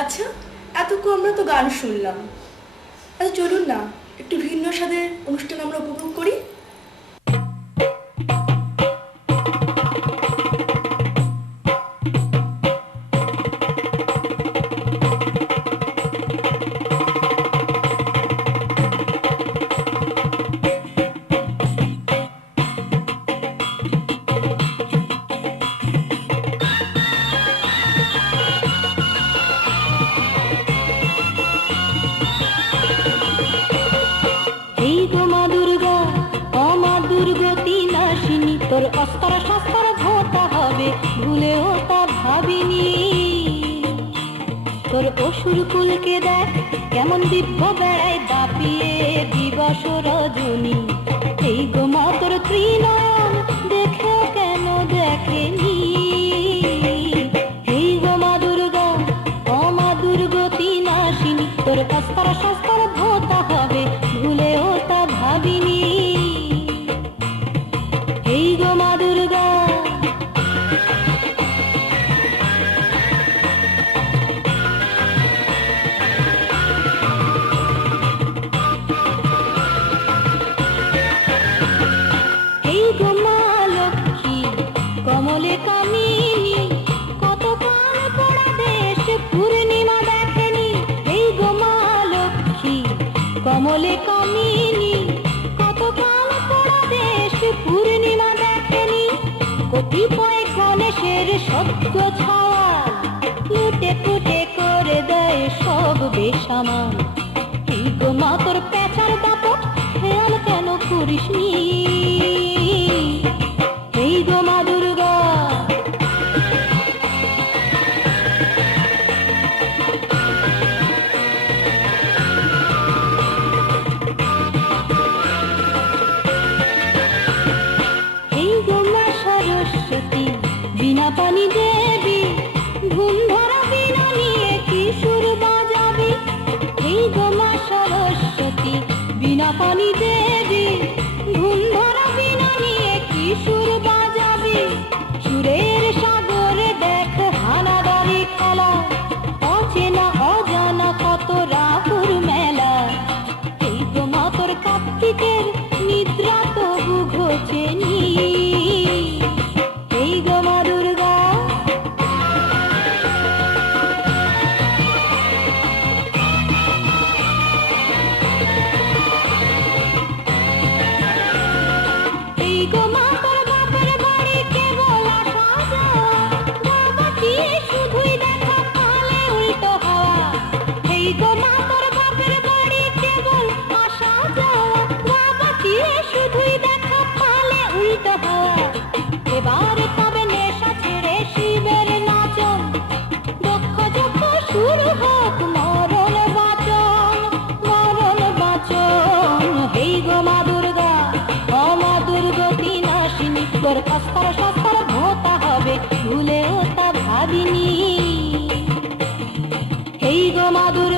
আচ্ছা, এতক্ষণ আমরা তো গান শুনলাম। আচ্ছা চলুন না, একটু ভিন্ন স্বাদের অনুষ্ঠান আমরা উপভোগ করি। তোর অস্তর শস্ত্র ধোতা হবে, ভুলেও তা ভাবিনি। তোর অসুর কুলকে দেখ কেমন দিব্য বেড়ায় দাপিয়ে দিবস রজনী। এই গো মা তোর ত্রিনয়ন দেখেও কেন দেখেনি। এই গো মা দুর্গা, অমা দুর্গতি নাশিনী, তোর অস্তর শস্ত্র ধোতা হবে, ভুলেও তা ভাবিনি। এই গো মা দুর্গা, এই গো মা লক্ষ্মী কমলে কামিনী, কত কাল পড়া দেশ পূর্ণিমা দেখেনি। এই গো মা লক্ষ্মী কমলে কামিনী, কত কাল পড়া দেশ পূর্ণিমা দেখেনি। কতিপয় গণেশের সত্য ছাওয়া লুটে পুটে করে দেয় সব বেসামাল। এই গো মা তোর পেঁচার দাপট খেয়াল কেন করিসনি। এই গো মা দুর্গা, এই গো মা সরস্বতী বিনা পানি দেবী, ধুম ধরা বিনা নিয়ে কি সুর বাজাবি। এই গো মা সরস্বতী বিনা পানি দেবী, ধুম ধরা বিনা নিয়ে কি সুর বাজাবি। সুরের সাগরে দেখ হানাদারি খেলা, অচেনা অজানা কত রাহুর মেলা। এই গো মা তোর কার্তিকের নিদ্রা তবু ঘোচেনি। এই গো মা দুর্গা, এই গো মা তোর বাপের বাড়ি কেবল আসা যাওয়া, বাবা কি শুধুই দেখা পালে উল্টো হওয়া। এই গো মা তোর বাপের বাড়ি কেবল আসা যাওয়া, বাবা কি শুধুই দেখা পালে উল্টো হওয়া। এবার তবে নেশা ছেড়ে শিবের নাচন, দক্ষ যজ্ঞ শুরু হোক মরণ বাচন, মরণ বাচন। এই গো মা দুর্গা, অমা দুর্গতি নাশিনী, তোর অস্তর শস্ত্র ধোতা হবে, ভুলেও তা ভাবিনি। এই গো মা দুর্গা।